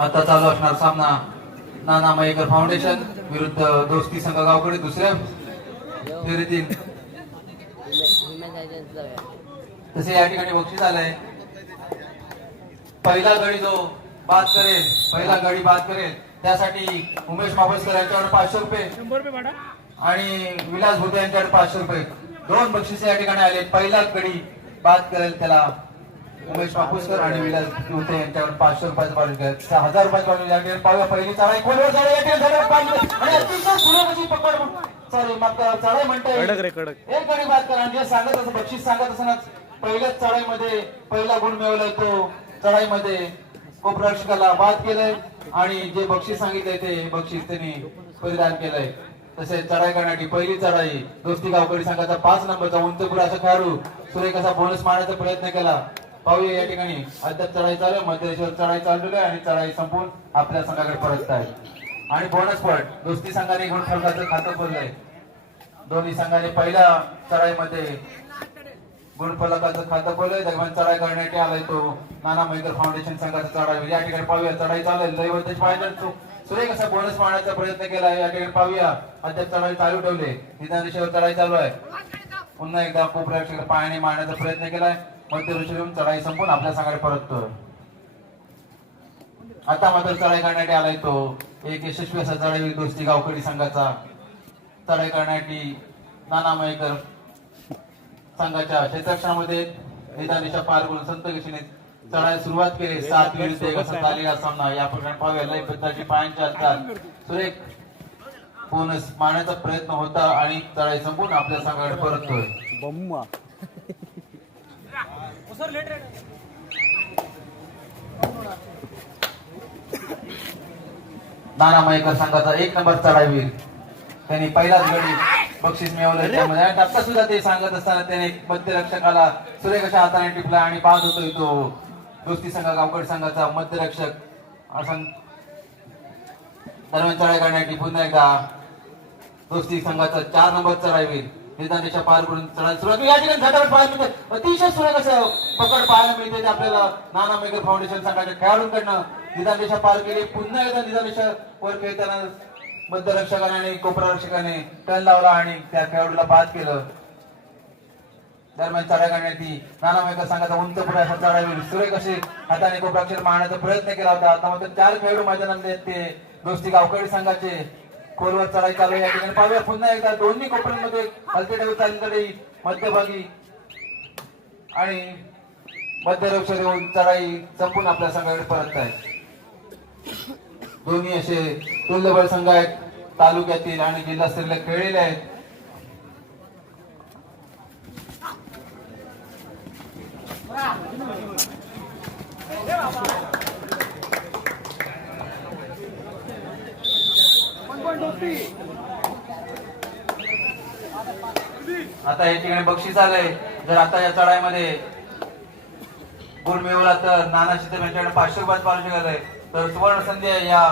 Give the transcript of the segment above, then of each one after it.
आता चालू असणार सामना. नाना मयेकर फाउंडेशन विरुद्ध दोस्ती संघ गावकडे दुसऱ्या फेरीतील. तसे या ठिकाणी बक्षीस आलंय. पहिला गडी जो बाद करेल पहिला गडी बाद करेल त्यासाठी उमेश मावसकर यांच्याकडे पाचशे रुपये. आणि विलास भुते यांच्याकडे पाचशे रुपये. दोन बक्षिसे या ठिकाणी आले पहिला गडी बाद करेल त्याला उमेश मापुसकर आणि विलास भुते यांच्यावर पाचशे रुपयाचं पाडून हजार रुपयाचं पाडून या ठिकाणी पाहूया पहिली चढाई खोलवर चढाई या ठिकाणी आणि अतिशय सुरेख पकड सॉरी करा चढाई म्हणते कडक रे कडक. एक गडी बाद करा आणि सांगत असं बक्षीस सांगत असताना पहिल्याच चढाईमध्ये पहिला गुण मिळवलाय तो चढाईमध्ये. कोपरक्षकाला बाद केलंय. आणि जे बक्षीस सांगितलंय ते बक्षीस त्यांनी परिधान केलंय. तसेच चढाई करण्यासाठी पहिली चढाई दोस्ती गावकरी संघाचा पाच नंबरचा उंचपुर असा खेळाडू. सुरेख असा बोनस मारण्याचा प्रयत्न केला. पाहूया या ठिकाणी. अद्याप चढाई चालू आहे मध्यरेश्वर चढाई चालू आहे आणि चढाई संपून आपल्या संघाकडे परत आहे. आणि बोनस पॉईंट दोस्ती संघाने गुण फलकाचं खातं खोललंय. दोन्ही संघाने पहिल्या चढाईमध्ये गुणफलकाचं खातं खोललंय. दरम्यान चढाई करण्यासाठी आलाय तो नाना महेंद्र फाउंडेशन संघाचा चढाई. या ठिकाणी पाहूया चढाई चालेल दैवतेश पाहिजे सुरेख असा बोनस मारण्याचा प्रयत्न केला या ठिकाणी पाहूया अद्याप चढाई चालू ठेवले. निदान दिशेवर चढाई चालू आहे. पुन्हा एकदा कोपऱ्या पायाने मारण्याचा प्रयत्न केलाय. मध्य ऋषीवरून चढाई संपून आपल्या संघाकडे परततो आता मात्र चढाई करण्यासाठी आलाय तो. एक यशस्वी असा चढाई दोस्ती गावकरी संघाचा. चढाई करण्यासाठी नाना मयेकर संघाच्या क्षेत्रक्षणामध्ये निदानिशा पार करून संत गतीने चढाई सुरुवात केली. सात विरुद्ध एक असा झालेला सामना. या प्रकरणात पाहूया. लय पद्धतीची पायांच्या हातात सुरेख बोनस मारण्याचा प्रयत्न होता आणि चढाई संपून आपल्या संघाकडे परततोय बम्मा. नाना मयेकर संघाचा एक नंबर चढावीर. त्यांनी पहिलाच गडी बक्षीस मिळवलं त्यामध्ये आणि आता सुद्धा ते सांगत असताना त्याने मध्यरक्षकाला सुरेख अशा हाताने टिपला आणि पाहत होतो तो. दोस्ती संघ गावकड संघाचा मध्यरक्षक. असं दरम्यान चढाई करण्यासाठी पुन्हा एकदा दोस्ती संघाचा चार नंबर चढावीर. निदान पार करून सुरुवात या ठिकाणी झटापट पाहायला मिळते अतिशय सुरेख असं पकड पाहायला मिळते. ते आपल्याला नाना मेकर फाउंडेशन संघाच्या खेळाडूंकडनं निदान पार केली. पुन्हा एकदा निदान वर खेळताना मध्यरक्षकाने आणि कोपररक्षकाने टन लावला आणि त्या खेळाडूला बाद केलं. दरम्यान चढाई करण्याची नाना मेकर संघाचा उंच पुढे असा चढावी सुरेख असे हाताने कोपराक्षर मारण्याचा प्रयत्न केला होता. आता मात्र चार खेळाडू मैदानात ते. दोस्ती गावकडी संघाचे. खोलवर चढाई चालू आहे. या ठिकाणी पाहूया पुन्हा एकदा दोन्ही कोपऱ्यांमध्ये हलते डावी मध्यभागी. आणि मध्यरक्ष देऊन चढाई संपून आपल्या संघाकडे परत आहे. दोन्ही असे तुल्यबळ संघ आहेत. तालुक्यातील आणि जिल्हास्तरीय खेळलेले आहेत. आता या ठिकाणी बक्षीस आलंय. जर आता या चढाईमध्ये गुण मिळवला तर नाना शिंदे यांच्याकडे पाचशे रुपयात पालू शकत तर सुवर्ण संधी आहे या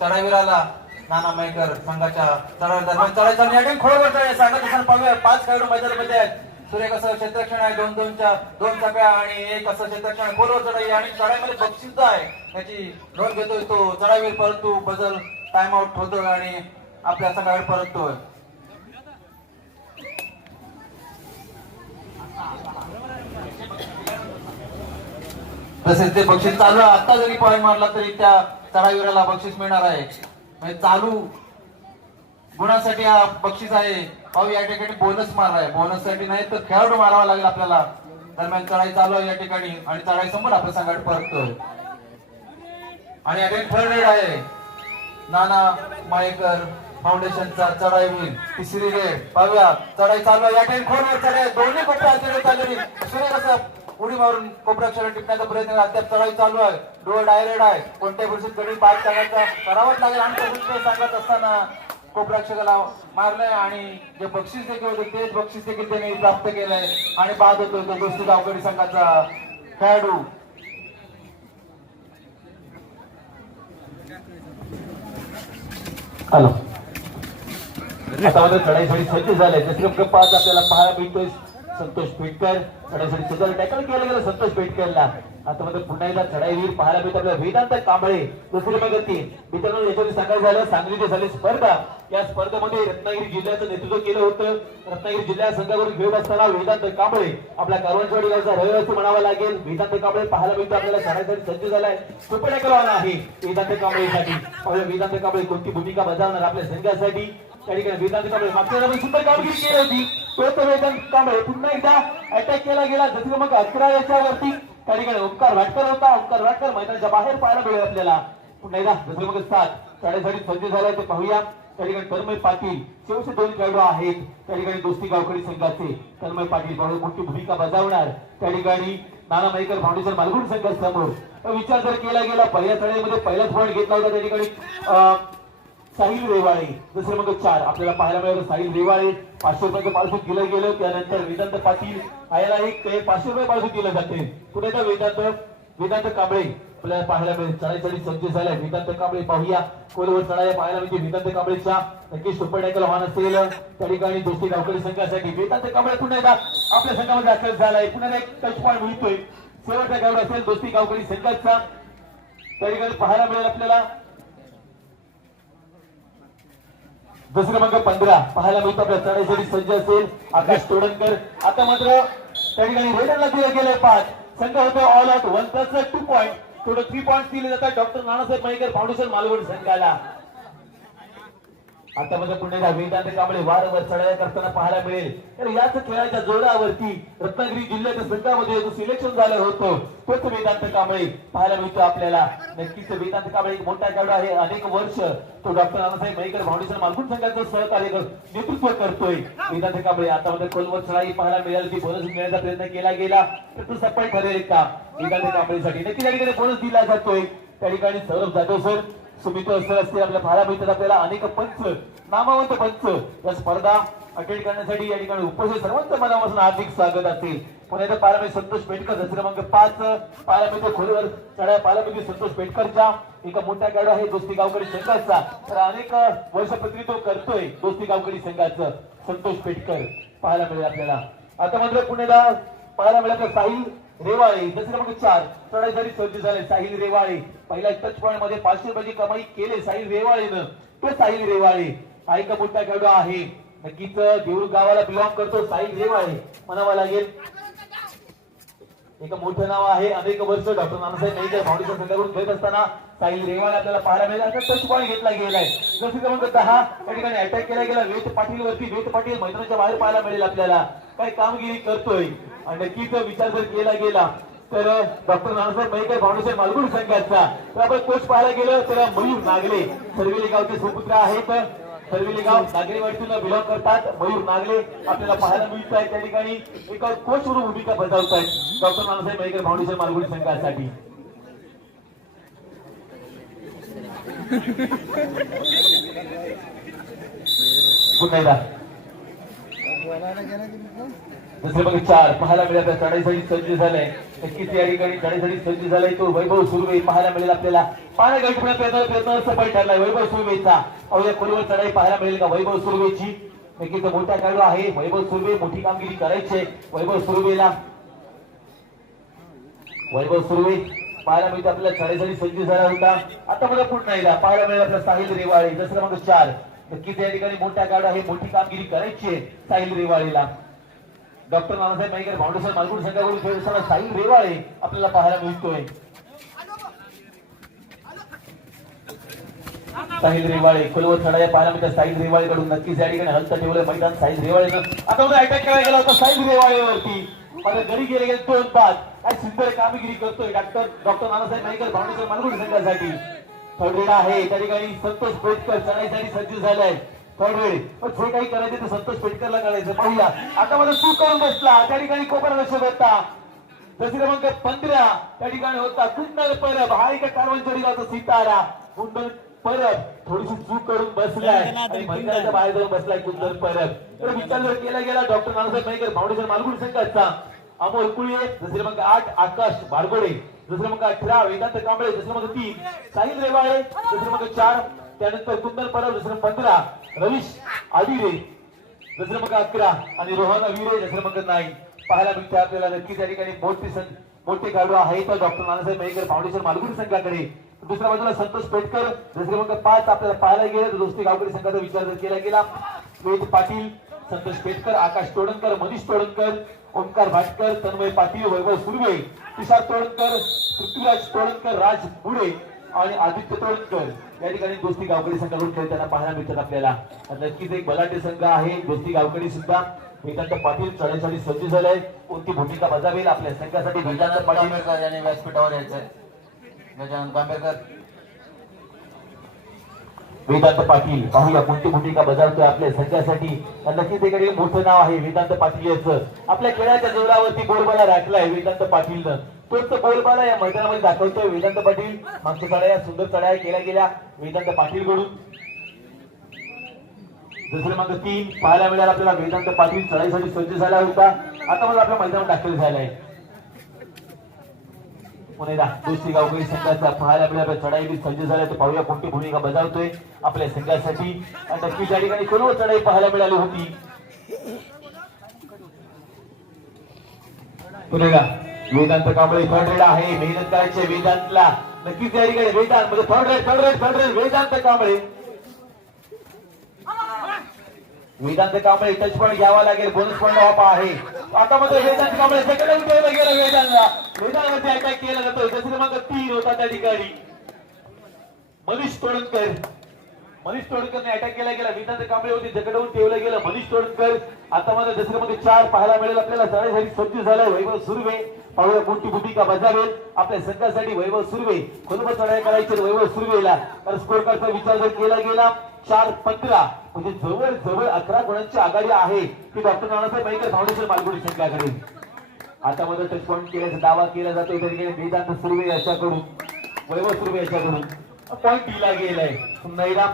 चढाईवीराला नाना मयकर संघाच्या चढाई दरम्यान चढाई चालू या ठिकाणी खोडवर चढाई सांगत असताना पाहूया. पाच खेळाडू मैदानामध्ये आहेत. सूर्य कसं क्षेत्रक्षण आहे? दोन दोनच्या दोन सगळ्या आणि एक असं क्षेत्रक्षण आहे? खोलवर चढाई आणि चढाईमध्ये बक्षीस आहे. त्याची नोंद घेतोय तो चढाईवीर. परंतु बदल टाइम आउट होतोय आणि आपल्या संघाकडे परततोय. तसेच ते बक्षीस चालू आता जरी पॉईंट मारला तरी त्या चढावीराला बक्षीस मिळणार आहे. म्हणजे चालू गुणासाठी हा बक्षीस आहे. पाहू या ठिकाणी बोनस मारलाय बोनससाठी नाही तर खेळाडू मारावा लागेल आपल्याला. दरम्यान चढाई चालू आहे या ठिकाणी आणि चढाई समोर आपल्या संघात परततोय. आणि या ठिकाणी थर्ड रेड आहे. नाना मायकर फाउंडेशनचा चढाई होईल. तिसरी रे पाहूया चढाई चालू आहे. या ठिकाणी खोलवर चढाई दोन्ही कोपऱ्या आलते चाललेली. सूर्य कसं उडी मारून कोपऱ्याक्षर टिपण्याचा प्रयत्न अद्याप चढाई चालू आहे. डोळ डायरेक्ट आहे. कोणत्या परिस्थितीत गडी बाद टाकायचा करावाच लागेल. आमच्या गोष्ट सांगत असताना कोपराक्षकाला मारलंय आणि जे बक्षीस देखील होते तेच बक्षीस देखील त्यांनी प्राप्त केलंय. आणि बाद होतो तो दोस्ती गावकरी संघाचा खेळाडू. हॅलो आता मध्ये चढाई थोडी सज्ज झाली. दुसरं पाच आपल्याला पाहायला भेटतोय. संतोष पेटकर चढाईसाठी सुद्धा टॅकल केलं गेलं संतोष पेटकरला. आता मध्ये पुन्हा एकदा चढाईवीर पाहायला मिळतो आपल्या वेदांत कांबळे. दुसरी क्रमांक तीन मित्रांनो याच्यामध्ये सांगायचं झालं. सांगलीची झाली स्पर्धा. या स्पर्धेमध्ये रत्नागिरी जिल्ह्याचं नेतृत्व केलं होतं. रत्नागिरी जिल्हा संघावरून खेळत असताना वेदांत कांबळे आपल्या कारवांचवाडी गावचा रहिवासी म्हणावा लागेल. वेदांत कांबळे पाहायला मिळतो. आपल्याला चढाईसाठी सज्ज झालाय. सुपर करावा आहे. वेदांत कांबळेसाठी. आपल्या वेदांत कांबळे कोणती भूमिका बजावणार आपल्या संघासाठी? त्या ठिकाणी वेदांत कांबळे मागच्या वेळेला सुंदर कामगिरी केली होती. तो तर वेदांत कांबळे पुन्हा एकदा अटॅक केला गेला. जसं मग अकरा याच्यावरती. त्या ठिकाणी ओंकार वाटकर होता ओंकार वाटकर मैदानाच्या बाहेर पाहायला मिळेल आपल्याला. पुन्हा एकदा जसं सात. साडेसाठी सज्ज झालाय ते पाहूया. त्या ठिकाणी तन्मय पाटील. शेवटचे दोन खेळाडू आहेत. त्या ठिकाणी दोस्ती गावकरी संघाचे. तन्मय पाटील बरोबर मोठी भूमिका बजावणार. त्या ठिकाणी नाना मयकर फाउंडेशन मालगुण संघासमोर. विचार जर केला गेला पहिल्या चढाईमध्ये पहिलाच पॉईंट घेतला होता त्या ठिकाणी साहिल रेवाळे. दुसरे मग चार. आपल्याला पाहायला मिळालं साहिल रेवाळे. पाचशे रुपयाचं पार्सल दिलं गेलं. त्यानंतर वेदांत पाटील. आयाला एक पाचशे रुपये पार्सल दिलं जाते. पुढे एकदा वेदांत वेदांत कांबळे. आपल्याला पाहायला मिळेल. चढाई चढी सज्ज झालाय वेदांत कांबळे पाहूया. कोलवर चढाई पाहायला म्हणजे वेदांत कांबळेच्या. नक्कीच सुपर वाहन असेल. त्या ठिकाणी दोस्ती गावकरी संघासाठी वेदांत कांबळे पुन्हा एकदा आपल्या संघामध्ये दाखल झालाय. पुन्हा एक टच पॉईंट मिळतोय. शेवटचा गावड असेल. दोस्ती गावकरी संघाचा. त्या ठिकाणी पाहायला मिळेल आपल्याला. दुसरं क्रमांक पंधरा. पाहायला मिळतो आपल्या चढाईसाठी सज्ज असेल आकाश तोडणकर आता मात्र त्या ठिकाणी रेडरला दिलं गेलंय पाच. संघ होतो all out one plus two point थोडं थ्री पॉईंट दिले जातात. डॉक्टर नानासाहेब मयेकर फाउंडेशन मालवण संघाला. आता म्हणजे मध्ये पुणे वेदांत कांबळे वारंवार चढाया करताना पाहायला मिळेल. तर याच खेळाच्या जोरावरती रत्नागिरी जिल्ह्याच्या संघामध्ये जो सिलेक्शन झालं होतं. तोच वेदांत कांबळे पाहायला मिळतो आपल्याला. नक्कीच वेदांत कांबळे एक मोठा खेळाडू आहे. अनेक वर्ष तो डॉक्टर नानासाहेब मयेकर फाउंडेशन मालगुण संघाचं सहकार्य नेतृत्व करतोय. वेदांत कांबळे आता मध्ये खोलवर चढाई पाहायला मिळाली. ती बोनस मिळण्याचा प्रयत्न केला गेला. तर तो सफळ ठरेल का? वेदांत कांबळेसाठी. नक्की त्या ठिकाणी बोनस दिला जातोय. त्या ठिकाणी सौरभ जाधव सर सुमित सर असतील आपल्या पाहायला मिळतात आपल्याला अनेक पंच नामवंत पंच. या स्पर्धा अटेंड करण्यासाठी या ठिकाणी उपस्थित सर्वांचं मनापासून हार्दिक स्वागत असतील पुणे तर पाहायला संतोष पेटकर दसरे क्रमांक पाच पाहायला खोलीवर चढाया पाहायला संतोष पेटकरच्या. एका मोठ्या खेळाडू आहे दोस्ती गावकरी संघाचा. तर अनेक वर्षपत्री तो करतोय दोस्ती गावकरी संघाचं. संतोष पेटकर पाहायला मिळेल आपल्याला. आता मात्र पुण्याला पाहायला मिळालं साहिल रेवाळे दुसरे क्रमांक चार चढाईसाठी सज्ज झाले साहिल रेवाळे. पहिल्या टच पॉईंटमध्ये पाचशे रुपयाची कमाई केले साहिल रेवाळेनं. तो साहिल रेवाळे. हा एक मोठा खेळाडू आहे. नक्कीच देऊळ गावाला बिलॉंग करतो साहिल रेवाळे. म्हणावा लागेल एक मोठं नाव आहे. अनेक वर्ष डॉक्टर नानासाहेब नाईकर फाउंडेशन संघाकडून घेत असताना साहिल रेवाळे आपल्याला पाहायला मिळेल. असा टच पॉईंट घेतला गेलाय जसं क्रमांक दहा त्या ठिकाणी अटॅक केला गेला वेत पाटील वरती वेत पाटील मैदानाच्या बाहेर पाहायला मिळेल आपल्याला. काय कामगिरी करतोय? आणि नक्कीच विचार जर केला गेला तर डॉक्टर नानासाहेब मयेकर फाउंडेशन मालगुड संघाचा. तर आपण कोच पाहायला गेलं तर मयूर नागले सर्वेली गावचे सुपुत्र आहेत. सर्वेली गाव नागरेवाडीतून बिलॉंग करतात. मयूर नागले आपल्याला पाहायला मिळत आहे त्या ठिकाणी. एका कोच म्हणून भूमिका बजावत आहेत डॉक्टर नानासाहेब मयेकर फाउंडेशन मालगुडी संघासाठी. पुन्हा जसे बघ चार पाहायला मिळत आहे चढाईसाठी सज्ज झालाय. नक्कीच या ठिकाणी चढाईसाठी सज्ज झालाय तो वैभव सुरवे. पाहायला मिळेल आपल्याला पाहण्या गाठपुण्या प्रयत्न प्रयत्न सफल ठरलाय वैभव सुरवेचा. अवघ्या खोलीवर चढाई पाहायला मिळेल का वैभव सुर्वेची? नक्कीच मोठा खेळाडू आहे. वैभव सुरवे मोठी कामगिरी करायची. आहे वैभव सुरवेला वैभव सुरवे पाहायला मिळते आपल्याला चढाईसाठी सज्ज झाला होता. आता मला पुन्हा एकदा पाहायला मिळेल आपला साहिल रेवाळे. दुसरा मग चार. नक्कीच या ठिकाणी मोठा खेळाडू आहे मोठी कामगिरी करायची आहे साहिल रेवाळेला. डॉक्टर नानासाहेब माईकर फाउंडेशन मालगुड संघाकडून खेळ असताना साई रेवाळे आपल्याला पाहायला मिळतोय. साहिल रेवाळे खोलवर चढाया पाहायला मिळतात. साहिल रेवाळे कडून नक्कीच या ठिकाणी हलत ठेवलं मैदान. साहिल रेवाळे आता उद्या अटॅक केला गेला होता साहिल रेवाळेवरती. मला घरी गेले गेले दोन पाच काय सुंदर कामगिरी करतोय doctor doctor Nanasaheb Mayekar Foundation मालगुड संघासाठी. थर्ड आहे. त्या ठिकाणी संतोष पेटकर चढाईसाठी सज्ज झालाय. थर्ड रेड पण जे काही करायचं ते संतोष पेटकरला करायचं. पाहूया. आता मला चूक करून बसला. त्या ठिकाणी कोपरा लक्ष होता. दुसरी क्रमांक पंधरा त्या ठिकाणी होता. कुंडल परब? हा एका कारवांच्या गावचा सितारा. कुंडल परब. थोडीशी चूक करून बसलाय. मैदानाच्या बाहेर जाऊन बसलाय कुंडल परब. तर विचार जर केला. गेला डॉक्टर नानासाहेब मयेकर फाउंडेशन मालगुण संघाचा. अमोल कुळे दुसरे क्रमांक आठ आकाश बारगोडे. दुसरे क्रमांक अठरा वेदांत कांबळे. दुसरे क्रमांक तीन साहिल रेवाळे. दुसरे क्रमांक चार त्यानंतर कुंदन परब दुसरे पंधरा. रवीश आदिरे क्रमांक अकरा. आणि रोहन अविरे क्रमांक नाही. पाहायला मिळते आपल्याला नक्की त्या ठिकाणी मोठी मोठे खेळाडू आहेत डॉक्टर नानासाहेब मेहकर फाउंडेशन मालगुडी संघाकडे. दुसऱ्या बाजूला संतोष पेटकर. क्रमांक पाच आपल्याला पाहायला गेलं तर दोस्ती गावकरी संघाचा विचार जर केला गेला. वेद पाटील संतोष पेटकर आकाश तोडणकर मनीष तोडणकर ओंकार भाटकर तन्मय पाटील वैभव सुर्वे तुषार तोडणकर पृथ्वीराज तोडणकर राज मुळे आणि आदित्य तोडणकर. या ठिकाणी दोस्ती गावकरी संघाकडून खेळताना पाहायला मिळतात आपल्याला. नक्कीच एक बलाढ्य संघ आहे. दोस्ती गावकरी सुद्धा वेदांत पाटील चढण्यासाठी सज्ज झालाय कोणती भूमिका बजावेल आपल्या संघासाठी? वेदांत पाटील यांनी व्यासपीठावर यायचंय. गजानन बांबेडकर वेदांत पाटील पाहूया कोणती भूमिका बजावतोय आपल्या संघासाठी. नक्कीच एकडे मोठं नाव आहे वेदांत पाटील याचं. आपल्या खेळाच्या जोरावरती बोलबाला राखलाय वेदांत पाटीलनं. तोच बोलबाला या मैदानामध्ये दाखवतोय वेदांत पाटील. मागच्या चढाया सुंदर चढाया केल्या गेल्या. वेदांत पाटील कडून दुसरे मागं तीन. पाहायला मिळाला आपल्याला वेदांत पाटील. चढाईसाठी सज्ज झाला होता. आता मला आपल्या मैदानात दाखल झालाय पुणेला दुसरी गावकरी संघाचा पाहायला मिळाला. चढाई सज्ज झाल्या. तर पाहूया कोणती भूमिका बजावतोय आपल्या संघासाठी. आणि नक्कीच या ठिकाणी सर्व चढाई पाहायला मिळाली होती? पुणेला वेदांत कांबळे थर्ड रेड आहे. मेहनत करायचे वेदांतला. नक्कीच तयारी ठिकाणी वेदांत म्हणजे third raid third raid third raid Vedant Kamble. Vedant Kamble touch point घ्यावा लागेल. बोनस पॉईंट वापा आहे. आता मध्ये वेदांत कांबळे सेकंड गेलं गेला वेदांतला. वेदांतवरती अटॅक केला जातो दुसरी क्रमांक तीन होता त्या ठिकाणी. मनीष तोडणकर. मनीष तोडकरने अटॅक केला गेला. वेदांत कांबळे होते जकडवून ठेवलं गेलं. मनीष तोडकर आता मध्ये दसऱ्यामध्ये चार पाहायला मिळेल. आपल्याला चढाईसाठी सज्ज झालाय वैभव सुर्वे पाहूया कोणती भूमिका बजावेल? आपल्या संघासाठी वैभव सुर्वे. खोलवर चढाई करायची वैभव सुर्वेला. तर स्कोर कार्डचा विचार जर केला गेला चार पंधरा म्हणजे जवळ जवळ अकरा गुणांची आघाडी आहे. की डॉक्टर नानासाहेब मेहकर फाउंडेशन मालगुडी संघाकडे. आता मध्ये टच पॉईंट केल्याचा दावा केला जातो त्या वेदांत सुर्वे याच्याकडून वैभव सुर्वे याच्याकडून. पॉईंट दिला गेलाय. नैराम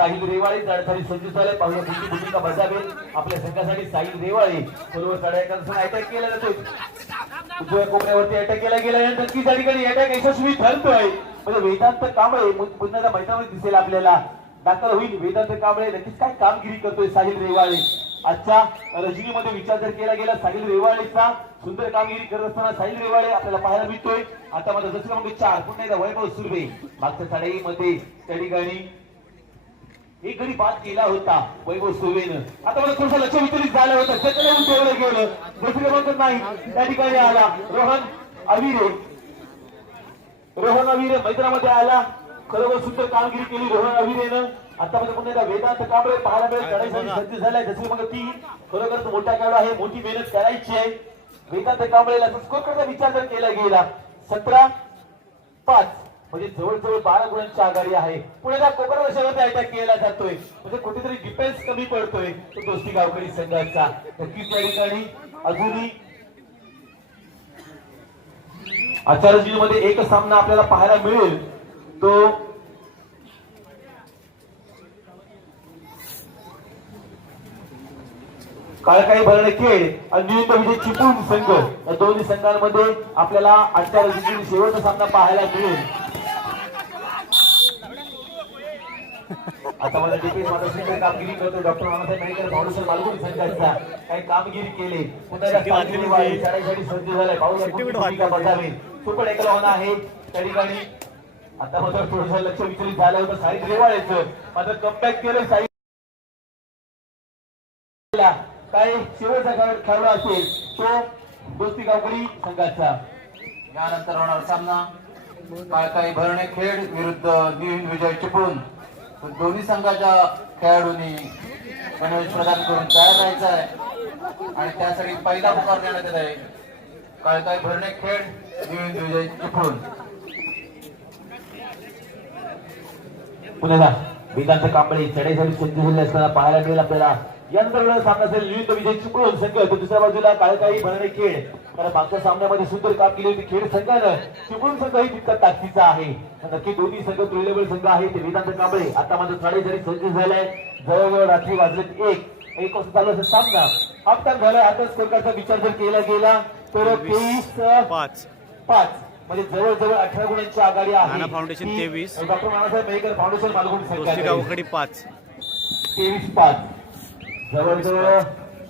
साहिल रेवाळे चढासाठी सज्ज झाले पाहूया कोणती भूमिका बजावेल आपल्या संघासाठी साहिल रेवाळे. बरोबर चढाई अटॅक केला जातोय. उजव्या कोपऱ्यावरती अटॅक केला गेला या नक्कीच्या ठिकाणी अटॅक यशस्वी ठरतोय. म्हणजे वेदांत कांबळे पुन्हा मैदानावर दिसेल आपल्याला. दाखल होईल वेदांत कांबळे. नक्कीच काय कामगिरी करतोय साहिल रेवाळे? आजच्या रजनीमध्ये विचार जर केला गेला साहिल रेवाळेचा सुंदर कामगिरी करत असताना साहिल रेवाळे आपल्याला पाहायला मिळतोय. आता मध्ये दुसरा म्हणजे चार पुन्हा एकदा वैभव सुर्वे. मागच्या चढाईमध्ये त्या ठिकाणी एक गडी बाद केला होता वैभव सुर्वेनं आता मला थोडंसं लक्ष विचलित झालं होतं त्याच्याकडे ठेवलं गेलं. दुसरी क्रमांक नाही. त्या ठिकाणी आला रोहन अविरे. रोहन अविरे मैदानामध्ये आला. खरोखर सुंदर कामगिरी केली रोहन अविरेनं. आतामध्ये पुन्हा एकदा वेदांत कांबळे पाहायला मिळेल चढाईसाठी सज्ज झालाय दुसरी मग ती खरोखर तो मोठा खेळाडू आहे. मोठी मेहनत करायची आहे. वेदांत कांबळेला स्कोर करता विचार जर केला गेला सतरा पाच. म्हणजे जवळजवळ बारा गुणांची आघाडी आहे. पुण्याला कोकण वर्षामध्ये अटॅक केला जातोय. म्हणजे कुठेतरी डिफेन्स कमी पडतोय तो दोस्ती गावकरी संघाचा. नक्कीच त्या ठिकाणी अजूनही आचार्यजीमध्ये एक सामना आपल्याला पाहायला मिळेल. तो काळकाई भरणे खेळ आणि नियुक्त विजय चिपळूण संघ. या दोन्ही संघांमध्ये आपल्याला आजच्या शेवटचा सामना पाहायला मिळेल. आता मला डिफेन्स मात्र सुंदर कामगिरी करतो. डॉक्टर नानासाहेब मेहकर फाउंडेशन मालगुडी संघाचा काही कामगिरी केली. पुन्हा कामगिरी वाढली. चढाईसाठी सज्ज झालाय. भूमिका बजावेल सुपर एकलवान आहे. त्या ठिकाणी आता मात्र थोडंसं लक्ष विचलित झालं होतं. साई रेवाळेचं. मात्र कमबॅक केलं साई. काय शेवटचा खेळ- खेळाडू असेल तो दोस्ती गावकरी संघाचा. यानंतर होणार सामना. काळकाई भरणे खेड विरुद्ध हिंद विजय चिपळूण. दोन्ही संघाच्या खेळाडूंनी गणवेश प्रदान करून तयार राहायचं आहे. आणि त्यासाठी पहिला पुकार देण्यात येत आहे. काय भरणे खेळ मिळून विजय चिपळूण पुण्याला वेदांत कांबळे चढे सज्ज झाले असताना पाहायला मिळेल आपल्याला. वेळेला सामना असेल विविध विजय चिपळूण संघ तर दुसऱ्या बाजूला काळकाई भरणे खेळ कारण मागच्या सामन्यामध्ये सुंदर काम केली होती खेळ संघानं. चिपळूण संघही तितका ताकदीचा आहे. नक्की दोन्ही संघ तुल्यबळ संघ आहे. ते वेदांत कांबळे. आता मात्र चढाईसाठी सज्ज झालाय जवळजवळ रात्री वाजलेत एक. एक वाजता चालू असेल सामना. टाइम झालाय. आता स्कोर कार्डचा विचार जर केला गेला तर तेवीस पाच. पाच. म्हणजे जवळजवळ अठरा गुणांची आघाडी आहे. फाउंडेशन ती 23. डॉक्टर नानासाहेब मेहकर फाउंडेशन संघाकडे गावकडी पाच. तेवीस पाच. जवळजवळ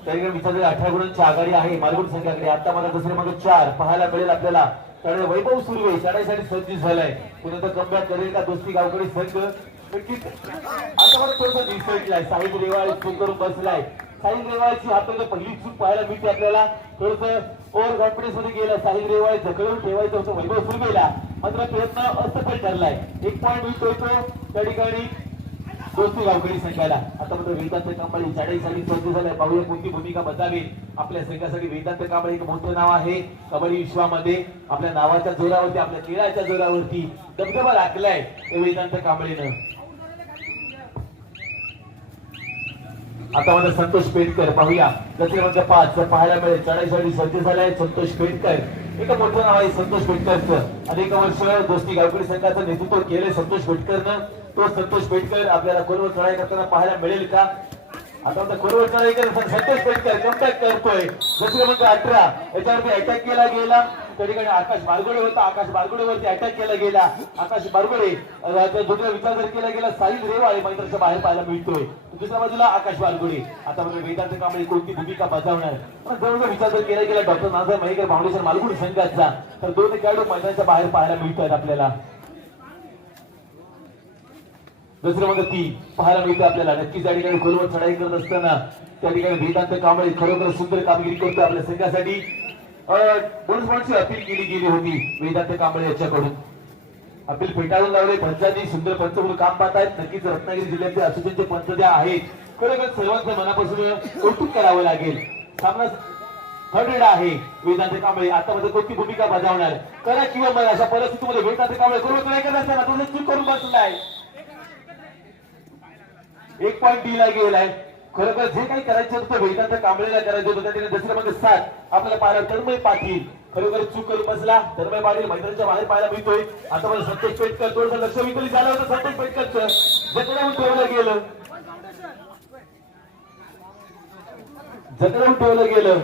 तरी विचारले अठरा गुणांची आघाडी आहे मालगुण संघाकडे आता मला दुसरे मग चार. पाहायला मिळेल आपल्याला. त्यामुळे वैभव सुरू आहे चढाईसाठी सज्ज झालाय. पुन्हा कमबॅक करेल का दोस्ती गावकडे संघ? आता मला थोडंसं निसटलाय साहिल रेवाळ चूक करून बसलाय. साहिल रेवाळची आपल्याला पहिली चूक पाहायला मिळते आपल्याला. थोडस ओव्हर कॉन्फिडन्समध्ये गेलं. साहिल रेवाळ जखडून ठेवायचं होतं वैभव सुरू केला मात्र प्रयत्न असफल ठरलाय. एक पॉईंट मिळतोय तो. त्या ठिकाणी दोस्ती गावकरी संघाला आता वेदांत कांबळे चढाईसाठी सज्ज झालाय पाहूया कोणती भूमिका बजावेल आपल्या संघासाठी वेदांत कांबळे एक मोठं नाव आहे. कबड्डी विश्वामध्ये आपल्या नावाच्या जोरावरती आपल्या खेळाच्या जोरावरती दबदबा राखलाय वेदांत कांबळेनं. आता मला संतोष पेटकर पाहूया. जसे म्हणजे पाच पाहायला मिळेल चढाईसाठी सज्ज झालाय संतोष पेटकर. एक मोठं नाव आहे संतोष पेटकरचं. अनेक वर्ष दोस्ती गावकरी संघाचं नेतृत्व केलंय संतोष पेटकरनं. तो संतोष पेटकर आपल्याला कोरवर चढाई करताना पाहायला मिळेल का? आता आमचा कोरवर चढाई करत संतोष पेटकर कमबॅक करतोय. जसे म्हणजे क्रमांक अठरा. याच्यावरती अटॅक केला गेला. त्या ठिकाणी आकाश बारगोडे होता. आकाश बारगोडेवरती अटॅक केला गेला. आकाश बारगोडे दुसरा विचार जर केला गेला साहिल रेवाळे मैदानाच्या बाहेर पाहायला मिळतोय. दुसऱ्या बाजूला आकाश बारगोडे आता म्हणजे वेदांत कांबळे कोणती भूमिका बजावणार? पण जवळजवळ विचार जर केला गेला डॉक्टर नाझर महेकर फाउंडेशन मालगुडी संघाचा तर दोन खेळाडू मैदानाच्या बाहेर पाहायला मिळतात आपल्याला. दुसरं म्हणजे ती पाहायला मिळते आपल्याला. नक्कीच या ठिकाणी खोलवर चढाई करत असताना त्या ठिकाणी वेदांत कांबळे खरोखर सुंदर कामगिरी करतो आपल्या संघासाठी. बोनस पॉईंटची अपील केली गेली होती वेदांत कांबळे याच्याकडून. अपील फेटाळून लावले. पंचांनी सुंदर पंच म्हणून काम पाहतायत. नक्कीच रत्नागिरी जिल्ह्याचे असोसिएशनचे पंच ज्या आहेत खरोखर सर्वांचं मनापासून कौतुक करावं लागेल. सामना थर्ड आहे वेदांत कांबळे. आता मध्ये कोणती भूमिका बजावणार? करा किंवा मग अशा परिस्थितीमध्ये वेदांत कांबळे खरोखर काय करत असताना तो चूक करून बसलाय. एक पॉईंट डी ला गेलाय खरोखर जे काही करायचं होतं वेदांत कांबळेला करायचं होतं त्याने ठिकाणी मध्ये म्हणजे सात. आपल्याला पाहिलं तन्मय पाटील. खरोखर चूक करून बसला. तन्मय पाटील मैदानाच्या बाहेर पाहायला मिळतोय. आता मला संतोष पेटकर थोडस लक्ष विकली झालं होतं संतोष पेटकरचं. जगडावून ठेवलं गेलं. जगडावून ठेवलं गेलं.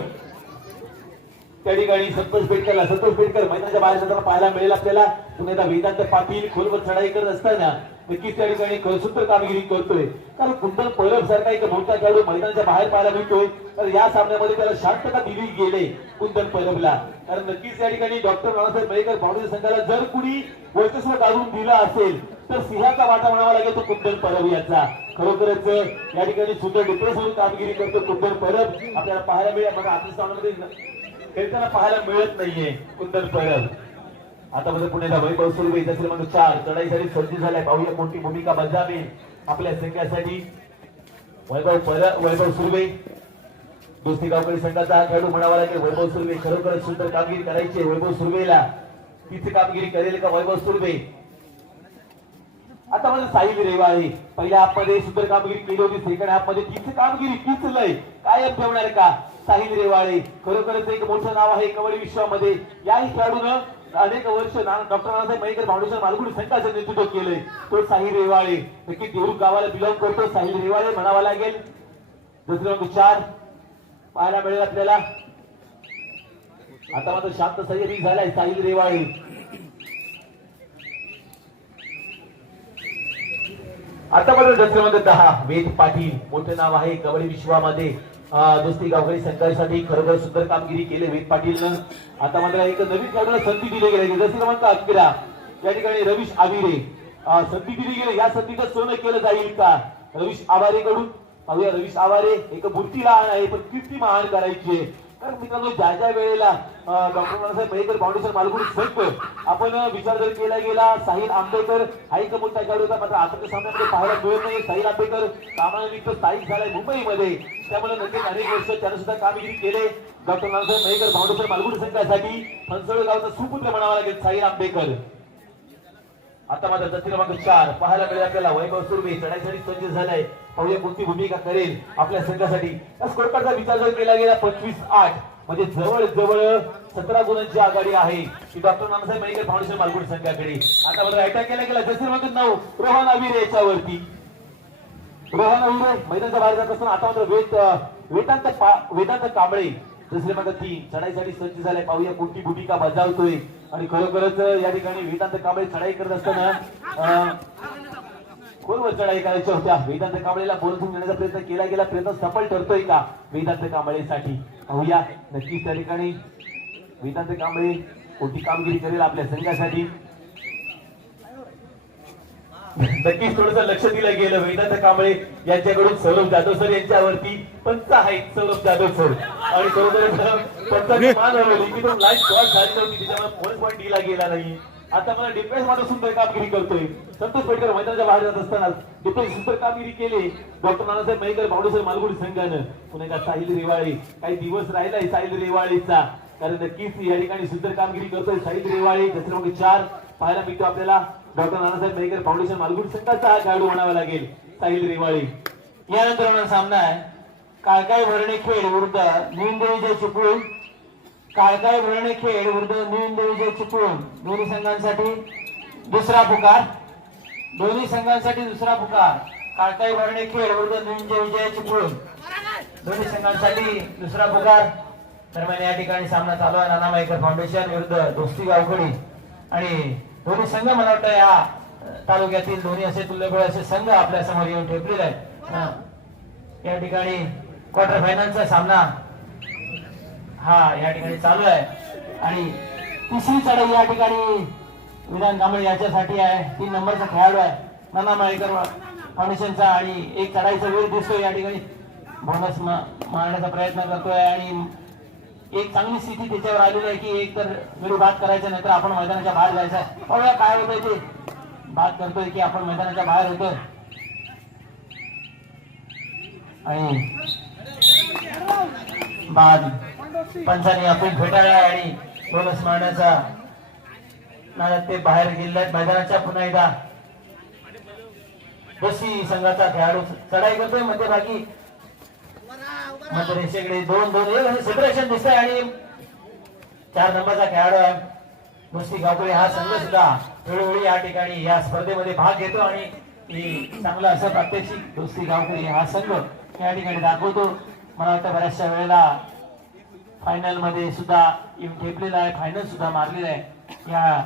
त्या ठिकाणी संतोष पेटकरला संतोष पेटकर मैदानाच्या बाहेर जाताना पाहायला मिळेल आपल्याला. तुम्ही आता वेदांत पाटील खोलवर चढाई करत असताना नक्कीच त्या ठिकाणी कळसूत्र कामगिरी करतोय. कारण कुंदन परब सारखा एक मोठा खेळाडू मैदानाच्या बाहेर पाहायला मिळतोय. तर या सामन्यामध्ये त्याला शांतता दिली गेले कुंदन परबला कारण नक्कीच या ठिकाणी डॉक्टर नानासाहेब मयेकर फाउंडेशन संघाला जर कुणी वर्चस्व काढून दिलं असेल तर सिंहाचा वाटा म्हणावा लागेल तो कुंदन परब याचा. खरोखरच या ठिकाणी सुंदर डिप्रेस होऊन कामगिरी करतो कुंदन परब आपल्याला पाहायला मिळेल बघा आपल्या सामन्यामध्ये खेळताना पाहायला मिळत नाहीये कुंदन परब आता मध्ये पुण्याला वैभव सुरवे इथं क्रमांक चार. चढाईसाठी सज्ज झालाय. पाहूया कोणती भूमिका बजावेल. आपल्या संघासाठी. वैभव पर वैभव सुर्वे. दोस्ती गावकरी संघाचा हा खेळाडू म्हणावा लागेल. वैभव सुर्वे खरोखरच सुंदर कामगिरी करायची. वैभव सुर्वेला तीच कामगिरी करेल का वैभव सुर्वे? आता माझं साहिल रेवा आहे. पहिल्या हाफमध्ये सुंदर कामगिरी केली होती. सेकंड हाफमध्ये तीच कामगिरी तीच लय. कायम ठेवणार का? साहिल रेवाळे खरोखरच एक मोठं नाव आहे कबड्डी विश्वामध्ये. याही खेळाडूनं अनेक वर्ष डॉक्टर नानासाहेब मयेकर फाउंडेशन मालगुडी संघाचं नेतृत्व केलंय तो साहिल रेवाळे. नक्की देऊर गावाला बिलॉंग करतो. साहिल रेवाळे म्हणावा लागेल. दुसरे चार पाहायला मिळेल आपल्याला. आता मात्र शांत संयमी झालाय साहिल रेवाळे. आता मात्र दसऱ्यामध्ये दहा. वेद पाटील मोठं नाव आहे कबड्डी विश्वामध्ये. दोस्ती गावकरी संघासाठी खरोखर सुंदर कामगिरी केली. वेद पाटीलनं आता मात्र एक नवीन खेळाडूला संधी दिली गेली. जसे क्रमांक अकरा. या ठिकाणी रवीश आविरे. संधी दिली गेली. या संधीचं सोनं केलं जाईल का? रवीश आवारे कडून पाहूया. रवीश आवारे एक मूर्ती लहान आहे पण कीर्ती महान करायची आहे. कारण मित्रांनो ज्या ज्या वेळेला डॉक्टर बाबासाहेब मयेकर फाउंडेशन मालगुडी संघ आपण विचार जर केला गेला साहिल आंबेकर हा कबूल त्याच्यावर होता मात्र आताच्या सामन्यामध्ये पाहायला मिळत नाही. साहिल आंबेकर कामानिमित्त स्थायिक झालाय मुंबईमध्ये. त्यामुळे नक्कीच अनेक वर्ष त्यानं सुद्धा कामगिरी केले. डॉक्टर बाबासाहेब मयेकर फाउंडेशन मालगुडी संघासाठी फणसळ गावचा सुपुत्र म्हणावा लागेल साहिल आंबेकर आता मात्र दत्ती क्रमांक चार. पाहायला मिळेल आपल्याला वैभव सुर्वे चढाईसाठी सज्ज झालाय. पाहूया कोणती भूमिका करेल आपल्या संघासाठी. या स्कोरकार्डचा विचार जर केला गेला पंचवीस आठ. म्हणजे जवळ जवळ सतरा गुणांची आघाडी आहे. की डॉक्टर नानासाहेब मेडिकल फाउंडेशन मालगुड संघाकडे. आता मात्र अटॅक केला गेला. जसे क्रमांक नऊ. रोहन अविरे याच्यावरती. रोहन अविरे मैदानाच्या बाहेर जात असताना आता मात्र वेद वेदांत वेदांत कांबळे दुसरे मात्र तीन. चढाईसाठी सज्ज झालाय पाहूया कोणती भूमिका बजावतोय. आणि खरोखरच या ठिकाणी वेदांत कांबळे चढाई करत असताना खोलवर चढाई करायच्या होत्या. वेदांत कांबळेला बोलतून देण्याचा प्रयत्न केला गेला. प्रयत्न सफल ठरतोय का? वेदांत कांबळेसाठी. पाहूया नक्कीच त्या ठिकाणी. वेदांत कांबळे कोणती कामगिरी करेल आपल्या संघासाठी? नक्कीच थोडस लक्ष दिलं गेलं. वेदांत कांबळे यांच्याकडून सौरभ जाधव सर यांच्यावरती पंच आहेत सौरभ जाधव सर. आणि सौरभ पंचाची मान हलवली. की तो लाइट शॉट झाली होती त्याच्यामुळे फोन पॉईंट दिला गेला नाही. आता मला डिफेन्समध्ये सुंदर कामगिरी करतोय. संतोष पेटकर मैदानाच्या बाहेर जात असताना डिफेन्स सुंदर कामगिरी केली. डॉक्टर नानासाहेब मयेकर फाउंडेशन मालगुडी संघानं. पुन्हा एकदा साहिल रेवाळे. काही दिवस राहिलाय साहिल रेवाळेचा. कारण नक्कीच या ठिकाणी सुंदर कामगिरी करतोय साहिल रेवाळे. क्रमांक चार पाहायला मिळतो आपल्याला. डॉक्टर नानासाहेब मयेकर फाउंडेशन मालगुड संघाचा हा खेळाडू म्हणावा लागेल साहिल रिवाळी. यानंतर होणार सामना आहे. काळकाय भरणे खेळ विरुद्ध न्यून देवीचे चिपळूण? काळकाय भरणे खेळ विरुद्ध न्यून देवीचे चिपळूण? दोन्ही संघांसाठी दुसरा पुकार. दोन्ही संघांसाठी दुसरा पुकार. काळकाय भरणे खेळ विरुद्ध न्यून विजय चिपळूण? दोन्ही संघांसाठी दुसरा पुकार. दरम्यान या ठिकाणी सामना चालू आहे. नाना माईकर फाउंडेशन विरुद्ध दोस्ती गावकडी आणि दोन्ही संघ मला वाटतं या तालुक्यातील दोन्ही असे तुल्यबळ असे संघ आपल्यासमोर येऊन ठेपलेले आहेत. हा. या ठिकाणी क्वार्टर फायनलचा सामना हा या ठिकाणी चालू आहे. आणि तिसरी चढाई या ठिकाणी विधान कांबळे याच्यासाठी आहे. तीन नंबरचा खेळाडू आहे. नाना माळेकर फाउंडेशनचा आणि एक चढाईचा वेळ दिसतोय या ठिकाणी. बोनस मारण्याचा प्रयत्न करतोय आणि एक चांगली स्थिती त्याच्यावर आलेली आहे की एक तर विरोधात करायचं नाही तर आपण मैदानाच्या बाहेर जायचं आहे. बघूया काय होतंय ते. बात करतोय की आपण मैदानाच्या बाहेर होतोय. आणि बाद पंचाने आपण फेटाळला आणि बोनस मारण्याचा नादात ते बाहेर गेले मैदानाच्या पुन्हा एकदा बसी संघाचा खेळाडू चढाई करतोय. मध्यभागी मध्य रेषेकडे दोन दोन. एक सेपरेशन म्हणजे दिसतंय आणि चार नंबरचा खेळाडू आहे. मुस्ती गावकरी हा संघ सुद्धा वेळोवेळी या ठिकाणी या स्पर्धेमध्ये भाग घेतो आणि चांगला असं प्रात्यक्षिक मुस्ती गावकरी हा संघ या ठिकाणी दाखवतो. मला वाटतं बऱ्याचशा वेळेला फायनलमध्ये सुद्धा येऊन ठेपलेला आहे फायनल सुद्धा मारलेला आहे. या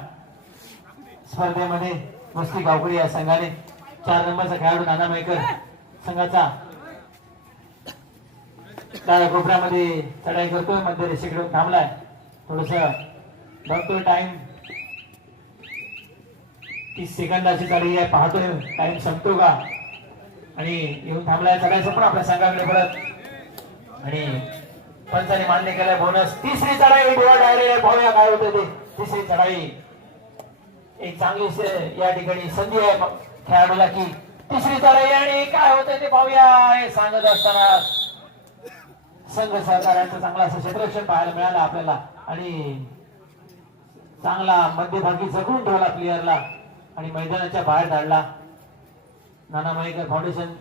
स्पर्धेमध्ये मुस्ती गावकरी या संघाने चार नंबरचा खेळाडू नाना मेकर संघाचा काय कोपऱ्यामध्ये चढाई करतोय मध्य रेषेकडे थांबलाय. थोडस बघतोय टाइम तीस सेकंदाची चढाई आहे पाहतोय टाइम संपतो का? आणि येऊन थांबलाय चढायचं पण आपल्या संघाकडे परत. आणि पंचाने मान्य केलाय बोनस तिसरी चढाई डोळा डायरेक्ट पाहूया काय होतं ते. तिसरी चढाई. एक चांगली या ठिकाणी संधी आहे खेळाडूला की तिसरी चढाई. आणि काय होतं ते पाहूया. हे सांगत असताना संघ सहकार्यांचं चांगलं असं क्षेत्ररक्षण पाहायला मिळालं आपल्याला. आणि चांगला मध्यभागी जगून ठेवला प्लेअरला आणि मैदानाच्या बाहेर धाडला नाना मयेकर फाउंडेशन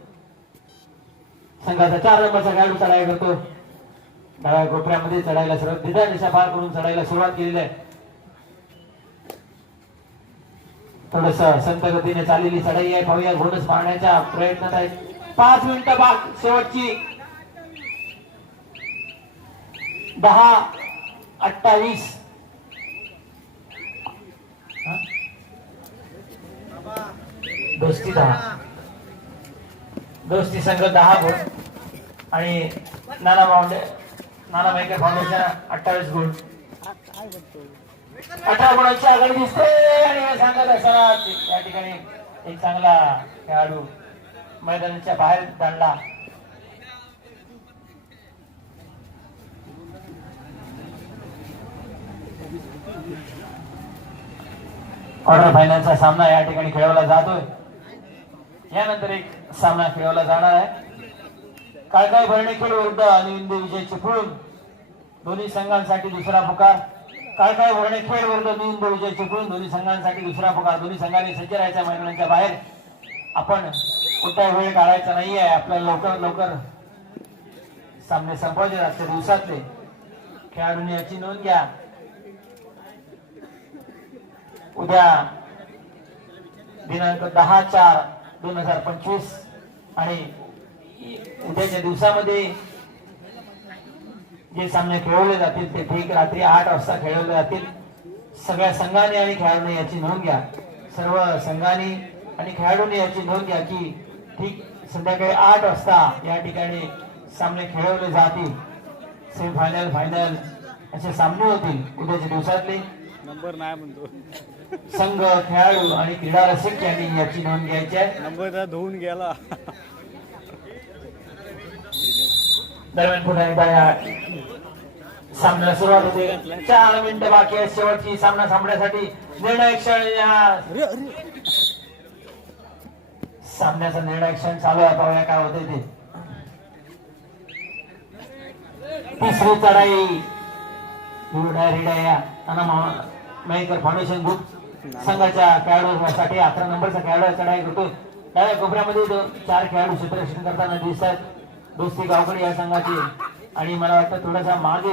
संघाचा चार नंबरचा खेळाडू चढाई करतो. डाव्या कोपऱ्यामध्ये चढायला सुरुवात दिदा दिशा पार करून चढायला सुरुवात केलेली आहे. थोडस संत गतीने चाललेली चढाई आहे. पाहूया घोडस मारण्याच्या प्रयत्नात आहे. पाच मिनिटं बाग शेवटची. दहा अठ्ठावीस. दोस्ती दहा. दोस्ती संघ दहा गुण. आणि नाना फाउंडे नाना मेकर फाउंडेशन अठ्ठावीस गुण. अठरा गुणांची आघाडी दिसते. आणि सांगत असताना या ठिकाणी एक चांगला खेळाडू मैदानाच्या बाहेर दांडला क्वार्टर फायनलचा सामना या ठिकाणी खेळवला जातोय. यानंतर एक सामना खेळवला जाणार आहे. काळकाय भरणेकर खेळ विरुद्ध अनिंद विजय चिपळूण. दोन्ही संघांसाठी दुसरा पुकार. काळकाय भरणे खेळ विरुद्ध अनिंद विजय चिपळूण. दोन्ही संघांसाठी दुसरा पुकार. दोन्ही संघांनी सज्ज राहायचा मैदानाच्या बाहेर. आपण कोणताही वेळ काढायचा नाही आहे. आपल्याला लवकर लवकर सामने संपवायचे आजच्या दिवसातले खेळाडूंनी याची नोंद घ्या. उद्या दिनांक दहा चार दोन हजार पंचवीस आणि उद्याच्या दिवसामध्ये जे सामने खेळवले जातील ते ठीक रात्री आठ वाजता खेळवले जातील. सगळ्या संघाने आणि खेळाडूंनी याची नोंद घ्या. सर्व संघांनी आणि खेळाडूंनी याची नोंद घ्या की ठीक संध्याकाळी आठ वाजता या ठिकाणी सामने खेळवले जातील. सेमीफायनल फायनल असे सामने होतील उद्याच्या दिवसातले. नंबर नाही म्हणतो. संघ खेळाडू आणि क्रीडा रसिक यांनी याची नोंद घ्यायची आहे. नंबर त्या धुवून गेला. दरम्यान पुन्हा एकदा या सामन्याला सुरुवात होते. चार मिनिटं बाकी आहेत. शेवटची सामना थांबण्यासाठी निर्णायक क्षण या सामन्याचा निर्णायक क्षण चालू आहे. पाहूया काय होते ते. तिसरी चढाई. रिडा या. आणि फाउंडेशन ग्रुप संघाच्या खेळाडूसाठी अकरा नंबरचा खेळाडू चढाई करतो डाव्या कोपऱ्यामध्ये चार खेळाडू क्षेत्ररक्षण करताना दिसत दोस्ती गावकडे या संघाची. आणि मला वाटतं थोडासा मागे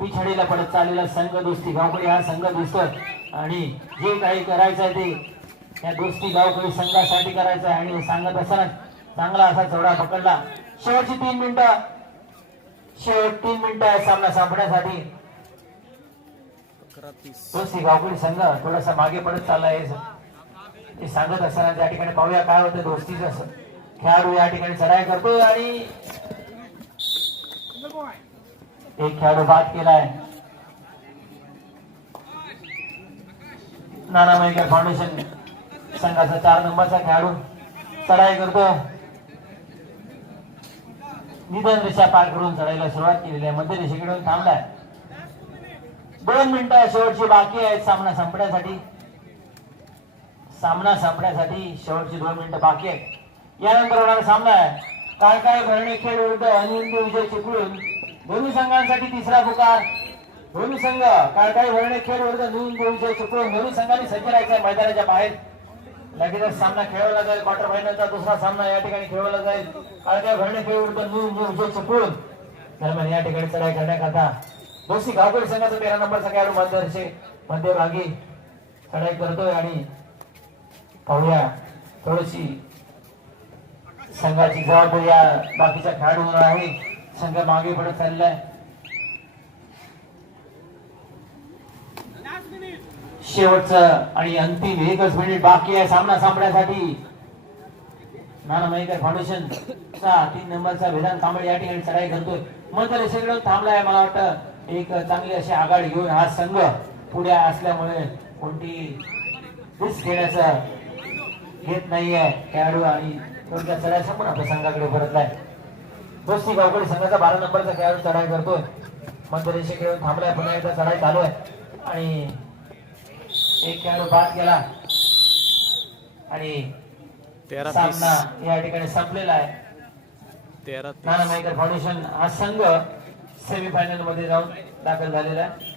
पिछाडीला पडत चाललेला संघ दोस्ती गावकडे हा संघ दिसतोय. आणि जे काही करायचं आहे ते या दोस्ती गावकरी संघासाठी करायचं आहे. आणि सांगत असताना चांगला असा चौडा पकडला. शेवटची तीन मिनिटं. शेवट तीन मिनिटं सामना संपण्यासाठी तो श्री दोस्ती संघ थोडासा मागे पडत चाललाय. ते सांगत असताना त्या ठिकाणी पाहूया काय होतं. दोस्तीचं असं खेळाडू या ठिकाणी चढाई करतो आणि एक खेळाडू बाद केलाय. नाना मयकर फाउंडेशन संघाचा चार नंबरचा खेळाडू चढाई करतो निधन रेषा पार करून चढाईला सुरुवात केलेली आहे. मध्य रेषेकडून थांबलाय. दोन मिनिटं शेवटची बाकी आहेत सामना संपण्यासाठी. सामना संपण्यासाठी शेवटची दोन मिनिटं बाकी आहेत. यानंतर होणारा सामना आहे. काय काय भरणे खेळ विरुद्ध अनिंद विजय चिपळून दोन्ही संघांसाठी तिसरा पुकार. दोन्ही संघ काय काय भरणे खेळ विरुद्ध अनिंद विजय चिपळून दोन्ही संघांनी सज्ज राहायचं मैदानाच्या बाहेर. लगेचच सामना खेळवला जाईल. क्वार्टर फायनलचा दुसरा सामना या ठिकाणी खेळवला जाईल. काय काय भरणे खेळ विरुद्ध अनिंद विजय चिपळून दरम्यान या ठिकाणी चढाई करण्याकरता दोषी गावकरी संघाचा तेरा नंबर सगळ्या मध्यवर्षी मध्यभागी चढाई करतोय आणि पाहूया थोडीशी संघाची जबाबदारी या बाकीच्या खेळाडूंवर आहे. संघ मागे पडत चाललाय. शेवटचं आणि अंतिम एकच मिनिट बाकी आहे सामना संपण्यासाठी. नाना मयकर फाउंडेशन चा तीन नंबरचा विधान कांबळे या ठिकाणी चढाई करतोय. मग तर सगळं थांबलाय मला वाटतं. एक चांगली अशी आघाडी घेऊन हा संघ पुढे असल्यामुळे कोणती रिस्क घेण्याचं घेत नाहीये खेळाडू आणि थोडक्यात चढाई संपून आपल्या संघाकडे परतलाय दोस्ती गावकडे संघाचा बारा नंबरचा खेळाडू चढाई करतोय. मध्य रेषेकडे थांबलाय पुन्हा एकदा चढाई चालू आहे. आणि एक खेळाडू बाद केला आणि सामना या ठिकाणी संपलेला आहे. नाना मयकर फाउंडेशन हा संघ सेमीफायनलमध्ये जाऊन दाखल झालेला आहे.